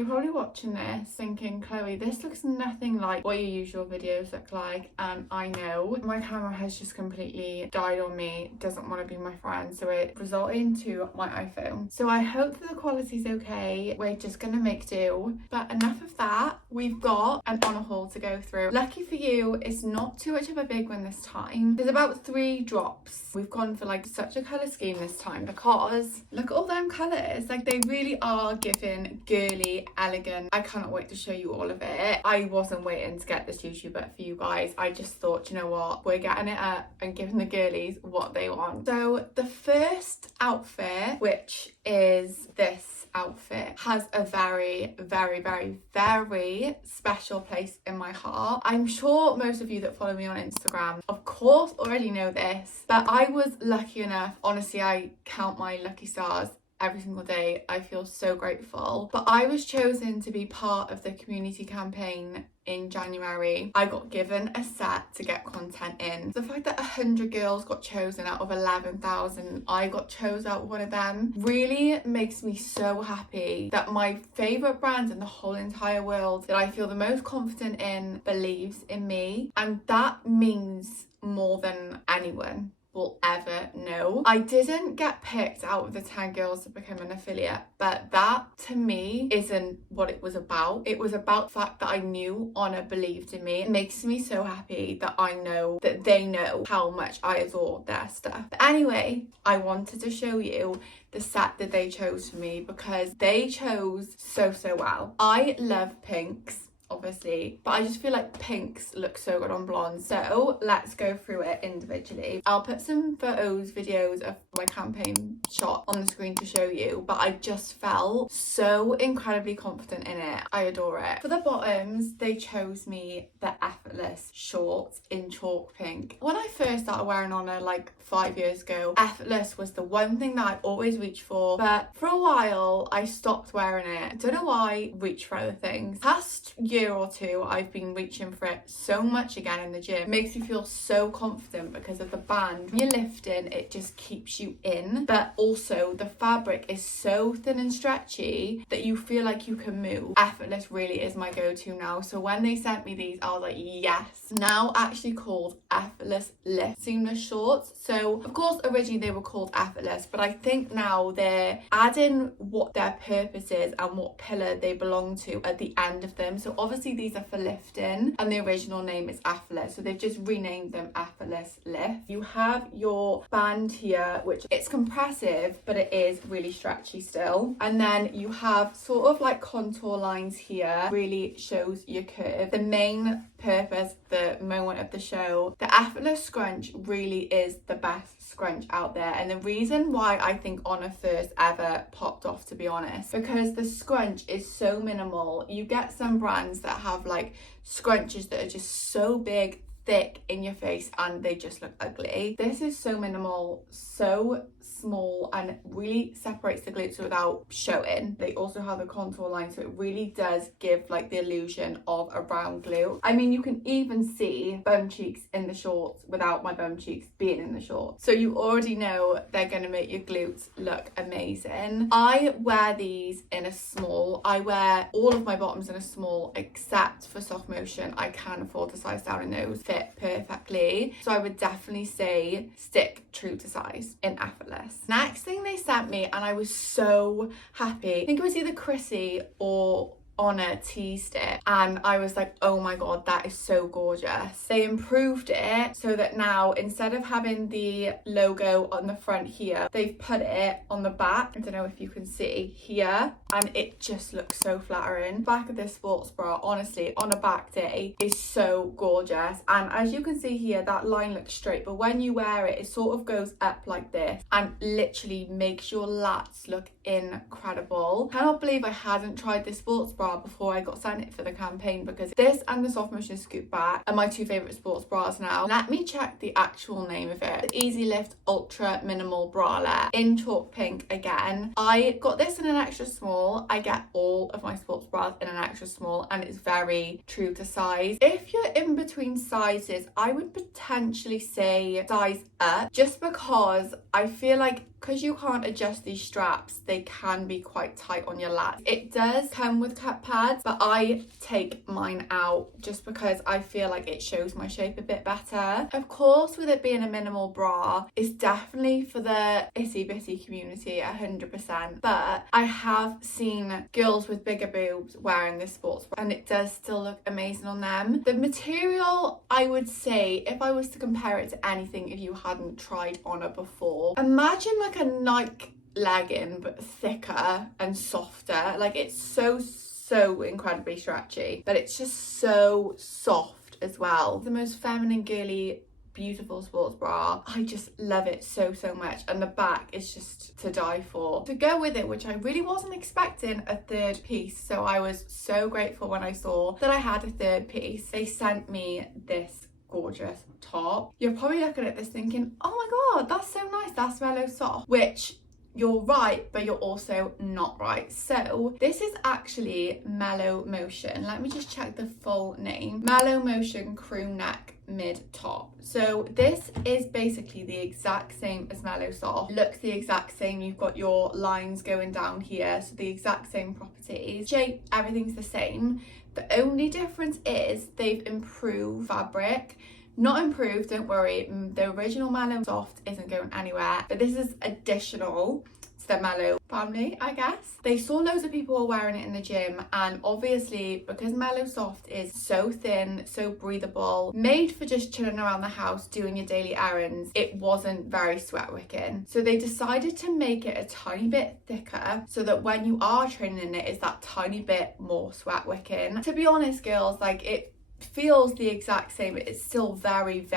you're probably watching this thinking, Chloe, this looks nothing like what your usual videos look like, and I know my camera has just completely died on me, doesn't want to be my friend, so it resulted into my iPhone. So I hope that the quality's okay. We're just gonna make do. But enough of that, we've got an honour haul to go through. Lucky for you, it's not too much of a big one this time. There's about 3 drops. We've gone for like such a colour scheme this time because look at all them colours. Like they really are giving girly, elegant. I cannot wait to show you all of it. I wasn't waiting to get this YouTuber for you guys. I just thought, you know what, we're getting it up and giving the girlies what they want. So the first outfit, which is this outfit, has a very, very, very, very special place in my heart. I'm sure most of you that follow me on Instagram, of course, already know this, but I was lucky enough, honestly, I count my lucky stars every single day. I feel so grateful. But I was chosen to be part of the community campaign in January. I got given a set to get content in. The fact that 100 girls got chosen out of 11,000, I got chose out one of them, really makes me so happy that my favourite brand in the whole entire world, that I feel the most confident in, believes in me. And that means more than anyone will ever know. I didn't get picked out of the 10 girls to become an affiliate, but that to me isn't what it was about. It was about the fact that I knew ONER believed in me. It makes me so happy that I know that they know how much I adore their stuff. But anyway, I wanted to show you the set that they chose for me because they chose so well. I love pinks, obviously, but I just feel like pinks look so good on blonde. So let's go through it individually. I'll put some photos, videos of my campaign shot on the screen to show you, but I just felt so incredibly confident in it. I adore it. For the bottoms, they chose me the Effortless shorts in chalk pink. When I first started wearing ONER like 5 years ago, Effortless was the one thing that I always reached for, but for a while I stopped wearing it. I don't know why I reach for other things. Past year or two, I've been reaching for it so much again in the gym. It makes me feel so confident because of the band. When you're lifting, it just keeps you in, but also the fabric is so thin and stretchy that you feel like you can move. Effortless really is my go-to now. So when they sent me these, I was like, yes. Now actually called Effortless Lift seamless shorts. So of course originally they were called Effortless, but I think now they're adding what their purpose is and what pillar they belong to at the end of them. So obviously these are for lifting and the original name is Effortless, so they've just renamed them Effortless Lift. You have your band here, which it's compressive but it is really stretchy still, and then you have sort of like contour lines here, really shows your curve. The main purpose, the moment of the show, the Effortless scrunch really is the best scrunch out there, and the reason why I think ONER first ever popped off, to be honest, because the scrunch is so minimal. You get some brands that have like scrunches that are just so big, thick in your face, and they just look ugly. This is so minimal, so small, and really separates the glutes without showing. They also have the contour line, so it really does give like the illusion of a round glute. I mean, you can even see bum cheeks in the shorts without my bum cheeks being in the shorts, so you already know they're going to make your glutes look amazing. I wear these in a small. I wear all of my bottoms in a small except for soft motion. I can afford to size down in those, fit perfectly, so I would definitely say stick true to size in Effortless. Next thing they sent me, and I was so happy, I think it was either Chrissy or ONER teased it, and I was like, oh my god, that is so gorgeous. They improved it so that now instead of having the logo on the front here, they've put it on the back. I don't know if you can see here, and it just looks so flattering. Back of this sports bra, honestly, on a back day is so gorgeous, and as you can see here, that line looks straight, but when you wear it, it sort of goes up like this and literally makes your lats look incredible. Cannot believe I hadn't tried this sports bra before I got sent it for the campaign, because this and the soft motion scoop back are my 2 favorite sports bras now. Let me check the actual name of it. The Easy Lift Ultra Minimal Bralette in chalk pink again. I got this in an extra small. I get all of my sports bras in an extra small, and it's very true to size. If you're in between sizes, I would potentially say size up, just because I feel like because you can't adjust these straps, they can be quite tight on your lats. It does come with cut pads, but I take mine out just because I feel like it shows my shape a bit better. Of course, with it being a minimal bra, it's definitely for the itsy bitty community 100%, but I have seen girls with bigger boobs wearing this sports bra and it does still look amazing on them. The material, I would say, if I was to compare it to anything, if you hadn't tried ONER before, imagine like a Nike legging but thicker and softer. Like, it's so incredibly stretchy, but it's just so soft as well. The most feminine, girly, beautiful sports bra. I just love it so much, and the back is just to die for. To go with it, which I really wasn't expecting, a third piece, so I was so grateful when I saw that I had a third piece. They sent me this gorgeous top. You're probably looking at this thinking, oh my god, that's so nice, that's Mellow soft, which you're right, but you're also not right. So this is actually Mellow Motion. Let me just check the full name. Mellow Motion crew neck mid top. So this is basically the exact same as Mellow soft. Looks the exact same. You've got your lines going down here, so the exact same properties. Shape, everything's the same. The only difference is they've improved fabric. Not improved, don't worry, the original Mellow soft isn't going anywhere, but this is additional to the Mellow family, I guess. They saw loads of people were wearing it in the gym, and obviously because Mellow soft is so thin, so breathable, made for just chilling around the house doing your daily errands, it wasn't very sweat wicking. So they decided to make it a tiny bit thicker so that when you are training in it, it's that tiny bit more sweat wicking. To be honest, girls, like, it feels the exact same, but it's still very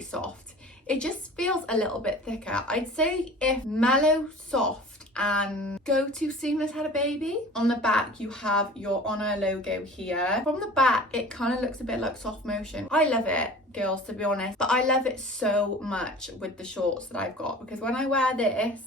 soft. It just feels a little bit thicker. I'd say if Mellow soft and Go To Seamless had a baby. On the back you have your ONER logo here. From the back it kind of looks a bit like Soft Motion. I love it, girls, to be honest, but I love it so much with the shorts that I've got, because when I wear this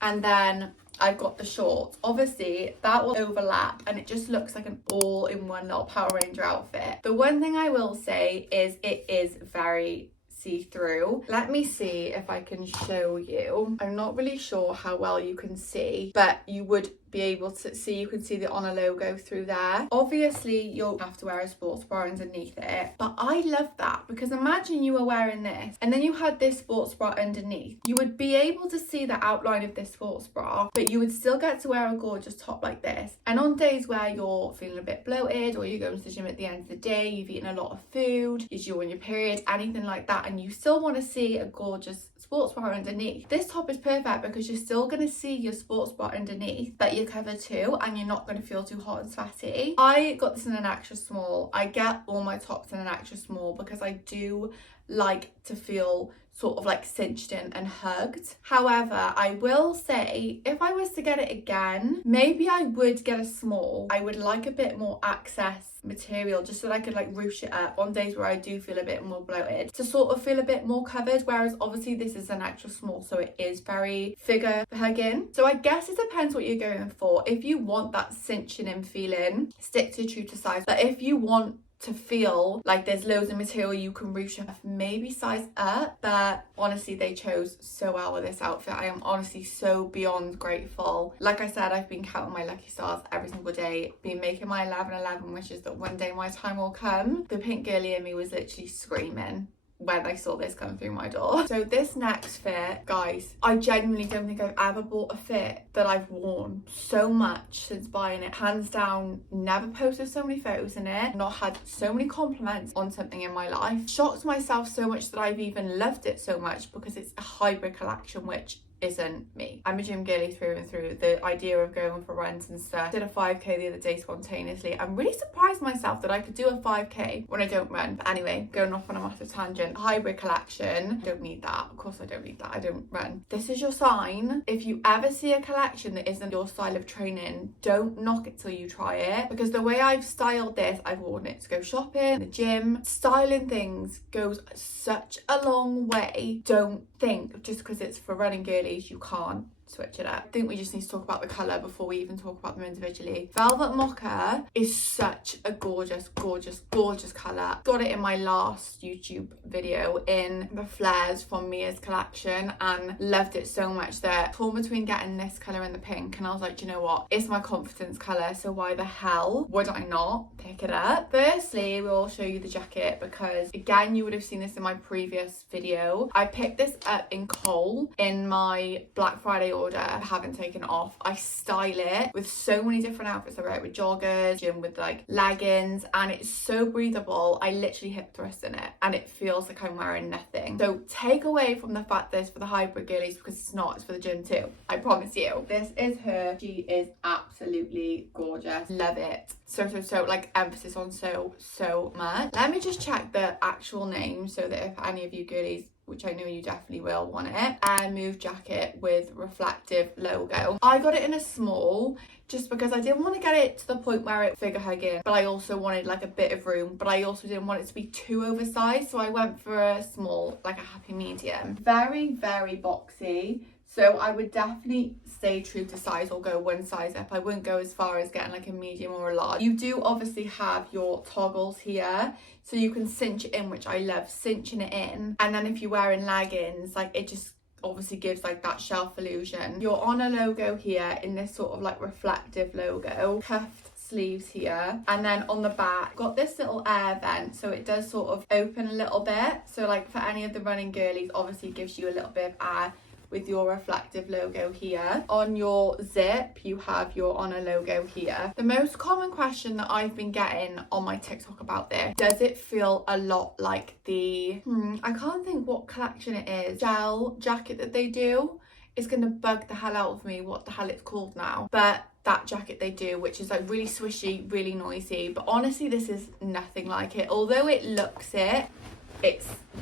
and then I've got the shorts, obviously that will overlap and it just looks like an all-in-one little Power Ranger outfit. The one thing I will say is it is very see-through. Let me see if I can show you. I'm not really sure how well you can see, but you would be able to see, you can see the ONER logo through there. Obviously you'll have to wear a sports bra underneath it, but I love that, because imagine you were wearing this and then you had this sports bra underneath. You would be able to see the outline of this sports bra, but you would still get to wear a gorgeous top like this. And on days where you're feeling a bit bloated, or you're going to the gym at the end of the day, you've eaten a lot of food, you're on your period, anything like that, and you still want to see a gorgeous sports bra underneath, this top is perfect, because you're still going to see your sports bra underneath, but you're covered too, and you're not going to feel too hot and sweaty. I got this in an extra small. I get all my tops in an extra small because I do like to feel sort of like cinched in and hugged. However, I will say if I was to get it again, maybe I would get a small. I would like a bit more access material, just so that I could like ruche it up on days where I do feel a bit more bloated, to sort of feel a bit more covered, whereas obviously this is an extra small, so it is very figure hugging. So I guess it depends what you're going for. If you want that cinching in feeling, stick to true to size, but if you want to feel like there's loads of material you can ruche up, maybe size up. But honestly, they chose so well with this outfit. I am honestly so beyond grateful. Like I said, I've been counting my lucky stars every single day, been making my 11/11 wishes that one day my time will come. The pink girly in me was literally screaming when I saw this come through my door. So this next fit, guys, I genuinely don't think I've ever bought a fit that I've worn so much since buying it. Hands down, never posted so many photos in it, not had so many compliments on something in my life. Shocked myself so much that I've even loved it so much, because it's a hybrid collection, which isn't me. I'm a gym girly through and through. The idea of going for runs and stuff. Did a 5k the other day spontaneously. I'm really surprised myself that I could do a 5k when I don't run. But anyway, going off on a massive tangent. Hybrid collection. Don't need that. Of course I don't need that. I don't run. This is your sign. If you ever see a collection that isn't your style of training, don't knock it till you try it. Because the way I've styled this, I've worn it to go shopping, the gym. Styling things goes such a long way. Don't think just because it's for running girlies you can't switch it up. I think we just need to talk about the colour before we even talk about them individually. Velvet Mocha is such a gorgeous, gorgeous, gorgeous colour. Got it in my last YouTube video in the flares from Mia's collection and loved it so much that torn between getting this colour and the pink, and I was like, do you know what? It's my confidence colour, so why the hell would I not pick it up? Firstly, we'll show you the jacket because, again, you would have seen this in my previous video. I picked this up in Cole in my Black Friday order. I haven't taken it off. I style it with so many different outfits. I wear it with joggers, gym with like leggings, and it's so breathable. I literally hip thrust in it and it feels like I'm wearing nothing. So take away from the fact that it's for the hybrid girlies, because it's not, it's for the gym too, I promise you. This is her. She is absolutely gorgeous. Love it. So like emphasis on so much. Let me just check the actual name so that if any of you girlies, which I know you definitely will, want it. Air Move jacket with reflective logo. I got it in a small just because I didn't want to get it to the point where it figure hugging, but I also wanted like a bit of room, but I also didn't want it to be too oversized, so I went for a small, like a happy medium. Very, very boxy. So I would definitely stay true to size or go one size up. I wouldn't go as far as getting like a medium or a large. You do obviously have your toggles here, so you can cinch it in, which I love cinching it in. And then if you're wearing leggings, like it just obviously gives like that shelf illusion. Your ONER logo here in this sort of like reflective logo, cuffed sleeves here, and then on the back got this little air vent, so it does sort of open a little bit. So like for any of the running girlies, obviously it gives you a little bit of air with your reflective logo here. On your zip, you have your ONER logo here. The most common question that I've been getting on my TikTok about this, does it feel a lot like the, I can't think what collection it is, gel jacket that they do? It's gonna bug the hell out of me what the hell it's called now. But that jacket they do, which is like really swishy, really noisy, but honestly this is nothing like it. Although it looks it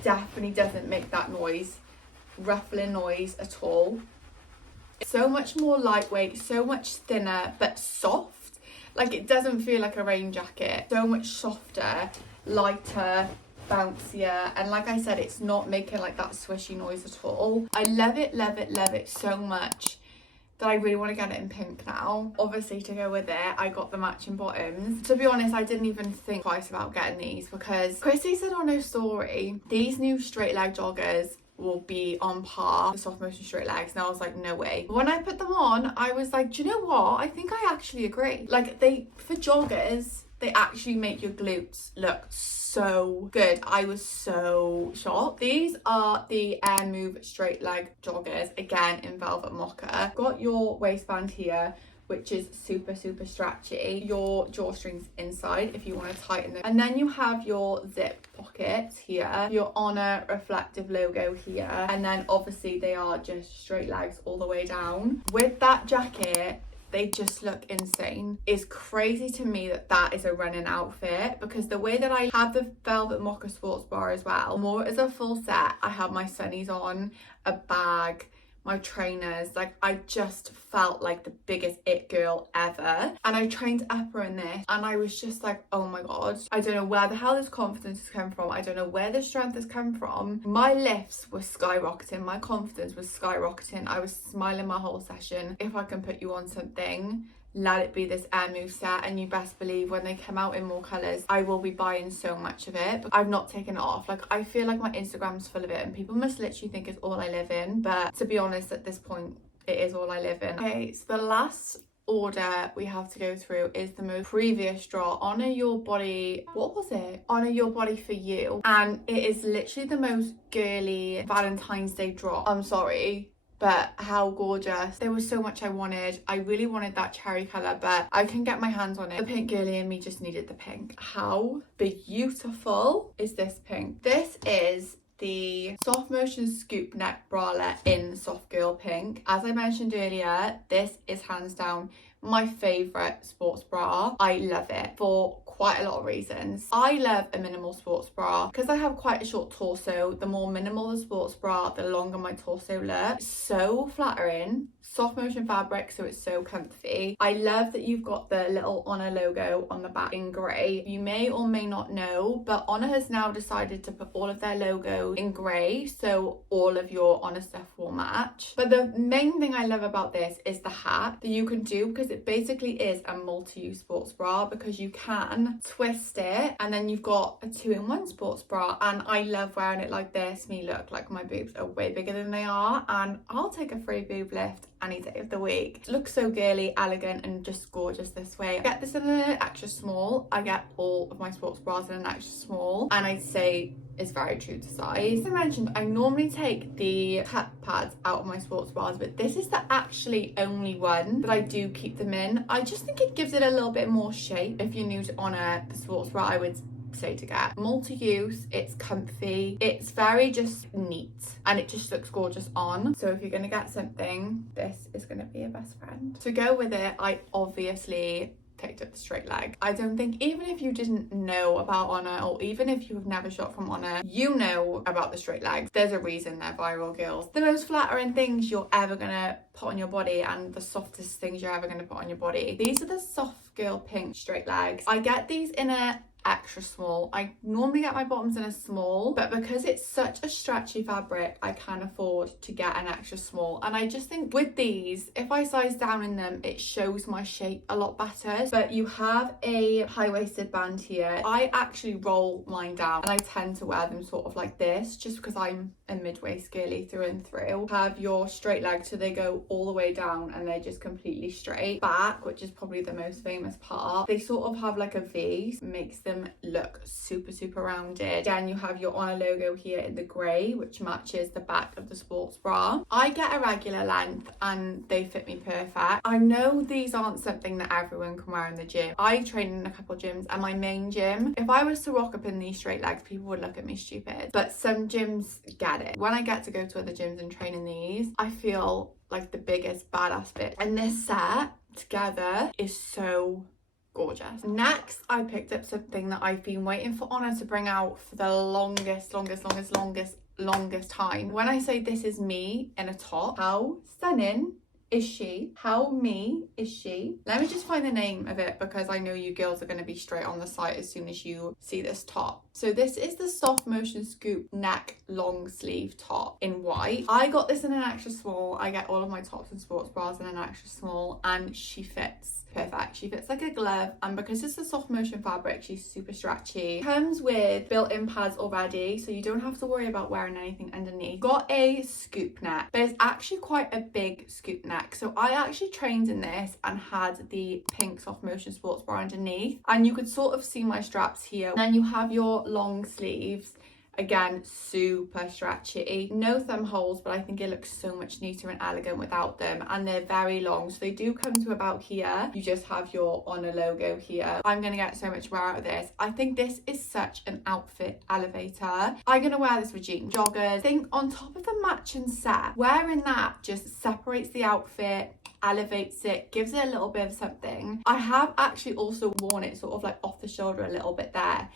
definitely doesn't make that noise, ruffling noise at all. It's so much more lightweight, so much thinner but soft. Like it doesn't feel like a rain jacket. So much softer, lighter, bouncier, and like I said, it's not making like that swishy noise at all. I love it, love it, love it so much that I really want to get it in pink now. Obviously to go with it, I got the matching bottoms. To be honest, I didn't even think twice about getting these because Chrissy said on her story, these new straight leg joggers will be on par with soft motion straight legs, and I was like, no way. But when I put them on, I was like, do you know what? I think I actually agree. Like for joggers, they actually make your glutes look so good. I was so shocked. These are the Air Move straight leg joggers, again in Velvet Mocha. Got your waistband here, which is super stretchy. Your drawstrings inside if you want to tighten them. And then you have your zip pockets here, your ONER reflective logo here, and then obviously they are just straight legs all the way down. With that jacket, they just look insane. It's crazy to me that that is a running outfit, because the way that I have the Velvet Mocha sports bra as well, more as a full set. I have my sunnies on, a bag, my trainers, like I just felt like the biggest it girl ever. And I trained upper in this and I was just like, oh my god, I don't know where the hell this confidence has come from. I don't know where the strength has come from. My lifts were skyrocketing, my confidence was skyrocketing. I was smiling my whole session. If I can put you on something, let it be this Air Move set, and you best believe when they come out in more colours, I will be buying so much of it. But I've not taken it off. Like I feel like my Instagram's full of it and people must literally think it's all I live in, but to be honest, at this point it is all I live in. Okay, so the last order we have to go through is the most previous draw, Honor Your Body, what was it? Honor Your Body For You, and it is literally the most girly Valentine's Day draw. I'm sorry, but how gorgeous. There was so much I wanted. I really wanted that cherry colour, but I can get my hands on it. The pink girly in me just needed the pink. How beautiful is this pink? This is the soft motion scoop neck bralette in soft girl pink. As I mentioned earlier, this is hands down my favourite sports bra. I love it for quite a lot of reasons. I love a minimal sports bra because I have quite a short torso. The more minimal the sports bra, the longer my torso looks. So flattering. Soft motion fabric, so it's so comfy. I love that you've got the little Honor logo on the back in grey. You may or may not know, but Honor has now decided to put all of their logos in grey, so all of your Honor stuff will match. But the main thing I love about this is the hat that you can do, because it basically is a multi-use sports bra, because you can twist it and then you've got a 2-in-1 sports bra. And I love wearing it like this. Me look like my boobs are way bigger than they are, and I'll take a free boob lift any day of the week. It looks so girly, elegant, and just gorgeous this way. I get this in an extra small. I get all of my sports bras in an extra small, and I'd say it's very true to size. As I mentioned, I normally take the cut pads out of my sports bras, but this is the actually only one that I do keep them in. I just think it gives it a little bit more shape. If you're new to Honor, the sports bra, I would say to get. Multi-use, it's comfy, it's very just neat, and it just looks gorgeous on. So if you're gonna get something, this is gonna be your best friend. To go with it, I obviously picked up the straight leg. I don't think, even if you didn't know about Honor, or even if you have never shot from Honor, you know about the straight legs. There's a reason they're viral, girls. The most flattering things you're ever gonna put on your body, and the softest things you're ever gonna put on your body. These are the soft girl pink straight legs. I get these in a extra small. I normally get my bottoms in a small, but because it's such a stretchy fabric, I can afford to get an extra small. And I just think with these, if I size down in them, it shows my shape a lot better. But you have a high-waisted band here. I actually roll mine down, and I tend to wear them sort of like this, just because I'm a mid-waist girly through and through. Have your straight legs, so they go all the way down and they're just completely straight. Back, which is probably the most famous part, they sort of have like a V, makes them look super rounded. Again, you have your Honor logo here in the grey, which matches the back of the sports bra. I get a regular length and they fit me perfect. I know these aren't something that everyone can wear in the gym. I train in a couple of gyms, and my main gym, if I was to rock up in these straight legs, people would look at me stupid, but some gyms get it. When I get to go to other gyms and train in these, I feel like the biggest badass bitch. And this set together is so gorgeous. Next, I picked up something that I've been waiting for Honor to bring out for the longest time. When I say this is me in a top, how stunning is she? How me is she? Let me just find the name of it, because I know you girls are going to be straight on the site as soon as you see this top. So this is the soft motion scoop neck long sleeve top in white. I got this in an extra small. I get all of my tops and sports bras in an extra small, and she fits perfect. She fits like a glove, and because it's a soft motion fabric, she's super stretchy. Comes with built-in pads already, so you don't have to worry about wearing anything underneath. Got a scoop neck, but it's actually quite a big scoop neck. So I actually trained in this and had the pink soft motion sports bra underneath, and you could sort of see my straps here. And then you have your long sleeves. Again, super stretchy. No thumb holes, but I think it looks so much neater and elegant without them. And they're very long, so they do come to about here. You just have your Honor logo here. I'm gonna get so much wear out of this. I think this is such an outfit elevator. I'm gonna wear this with jeans, joggers. I think on top of a matching set, wearing that just separates the outfit, elevates it, gives it a little bit of something. I have actually also worn it sort of like off the shoulder a little bit there,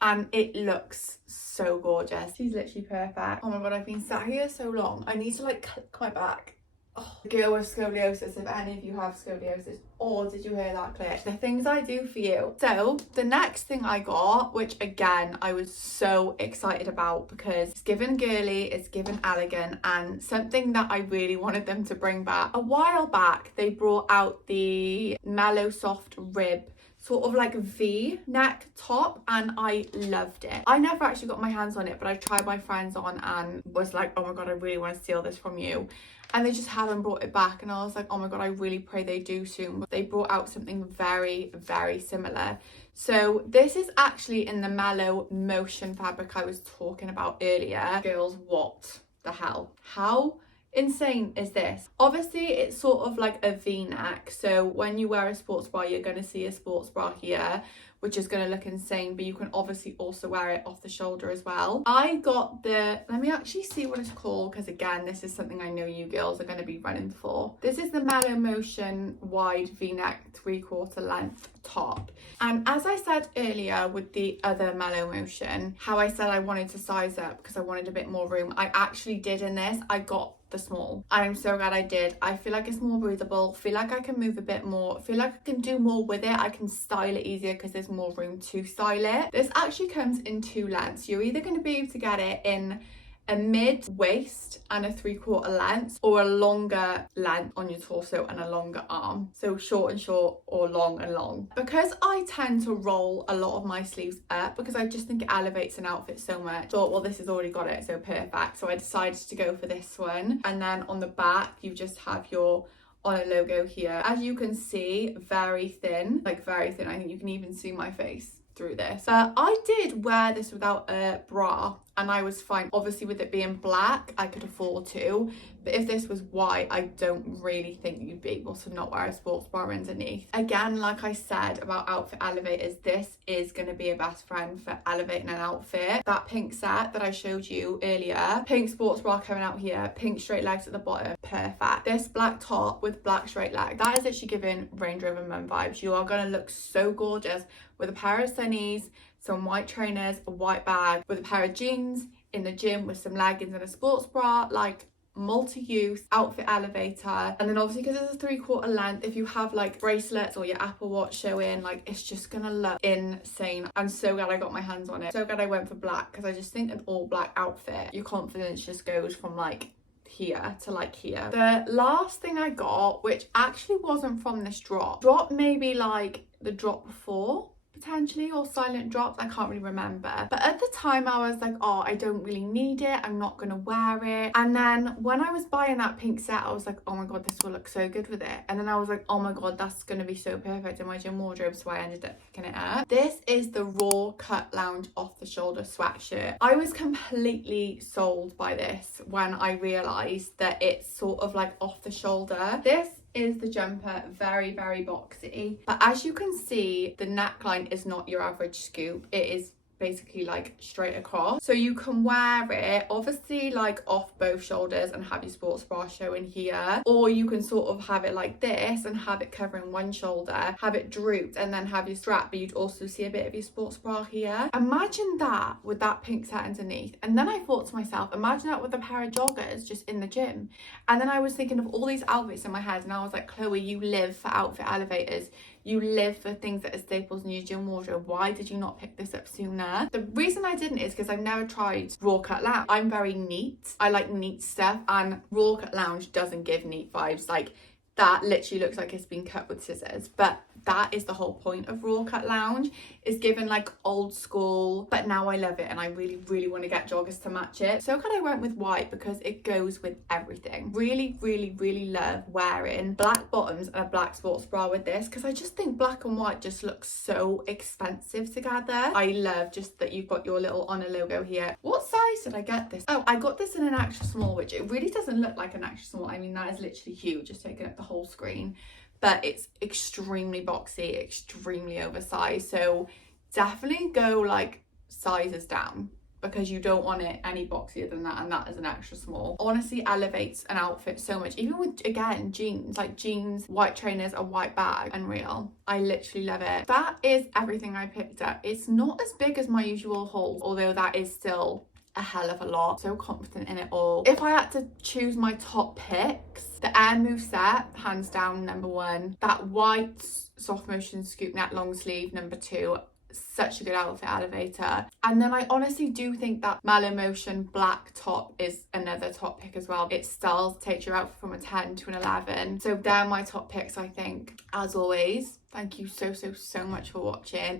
and it looks so gorgeous. She's literally perfect. Oh my god, I've been sat here so long. I need to like click my back. Oh, girl with scoliosis, if any of you have scoliosis, or did you hear that click? The things I do for you. So the next thing I got, which again I was so excited about because it's given girly, it's given elegant, and something that I really wanted them to bring back. A while back they brought out the Mellow soft rib sort of like V neck top, and I loved it. I never actually got my hands on it, but I tried my friends on and was like, oh my god, I really want to steal this from you. And they just haven't brought it back, and I was like, oh my god, I really pray they do soon. But they brought out something very similar. So this is actually in the Mellow motion fabric I was talking about earlier. Girls, what the hell? How insane is this? Obviously it's sort of like a v-neck, so when you wear a sports bra you're going to see a sports bra here, which is going to look insane, but you can obviously also wear it off the shoulder as well. I got the, let me actually see what it's called, because again, this is something I know you girls are going to be running for. This is the Mellow Motion wide v-neck 3/4 length top. And as I said earlier with the other Mellow Motion, how I said I wanted to size up because I wanted a bit more room, I actually did in this. I got the small, and I'm so glad I did. I feel like it's more breathable, feel like I can move a bit more, feel like I can do more with it. I can style it easier because there's more room to style it. This actually comes in 2 lengths. You're either going to be able to get it in a mid waist and a 3/4 length, or a longer length on your torso and a longer arm, so short and short or long and long. Because I tend to roll a lot of my sleeves up because I just think it elevates an outfit so much, thought, well, this has already got it, so perfect. So I decided to go for this one. And then on the back you just have your ONER logo here. As you can see, very thin, like very thin. I think you can even see my face through this. But I did wear this without a bra and I was fine. Obviously with it being black I could afford to, but if this was white I don't really think you'd be able to not wear a sports bra underneath. Again, like I said about outfit elevators, this is going to be a best friend for elevating an outfit. That pink set that I showed you earlier, pink sports bra coming out here, pink straight legs at the bottom, perfect. This black top with black straight leg, that is actually giving Range Rover Mum vibes. You are going to look so gorgeous with a pair of sunnies, some white trainers, a white bag, with a pair of jeans, in the gym with some leggings and a sports bra. Like, multi-use outfit elevator. And then obviously because it's a 3/4 length, if you have like bracelets or your Apple Watch showing, like, it's just gonna look insane. I'm so glad I got my hands on it. So glad I went for black, because I just think an all black outfit, your confidence just goes from like here to like here. The last thing I got, which actually wasn't from this drop maybe like the drop before potentially, or silent drops, I can't really remember, but at the time I was like, oh, I don't really need it, I'm not gonna wear it. And then when I was buying that pink set I was like, oh my god, this will look so good with it. And then I was like, oh my god, that's gonna be so perfect in my gym wardrobe, so I ended up picking it up. This is the Raw Cut Lounge off the shoulder sweatshirt. I was completely sold by this when I realized that it's sort of like off the shoulder. This is the jumper, very boxy, but as you can see the neckline is not your average scoop. It is basically like straight across, so you can wear it obviously like off both shoulders and have your sports bra showing here, or you can sort of have it like this and have it covering one shoulder, have it drooped, and then have your strap, but you'd also see a bit of your sports bra here. Imagine that with that pink set underneath. And then I thought to myself, imagine that with a pair of joggers just in the gym. And then I was thinking of all these outfits in my head, and I was like, Chloe, you live for outfit elevators. You live for things that are staples in your gym wardrobe. Why did you not pick this up sooner? The reason I didn't is because I've never tried Raw Cut Lounge. I'm very neat. I like neat stuff, and Raw Cut Lounge doesn't give neat vibes. Like, that literally looks like it's been cut with scissors, but that is the whole point of Raw Cut Lounge, is given like old school, but now I love it and I really want to get joggers to match it. So glad I went with white because it goes with everything. Really love wearing black bottoms and a black sports bra with this, because I just think black and white just looks so expensive together. I love just that you've got your little ONER logo here. What size did I get this? Oh, I got this in an extra small, which it really doesn't look like an extra small. I mean, that is literally huge, just taking up the whole screen, but it's extremely boxy, extremely oversized. So definitely go like sizes down, because you don't want it any boxier than that, and that is an extra small. Honestly elevates an outfit so much, even with, again, jeans, like jeans, white trainers, a white bag, unreal. I literally love it. That is everything I picked up. It's not as big as my usual haul, although that is still a hell of a lot. So confident in it all. If I had to choose my top picks, the Air Move set, hands down, #1. That white soft motion scoop neck long sleeve, #2. Such a good outfit elevator. And then I honestly do think that Mellow Motion black top is another top pick as well. It styles, takes your outfit from a 10 to an 11. So they're my top picks, I think. As always, thank you so much for watching.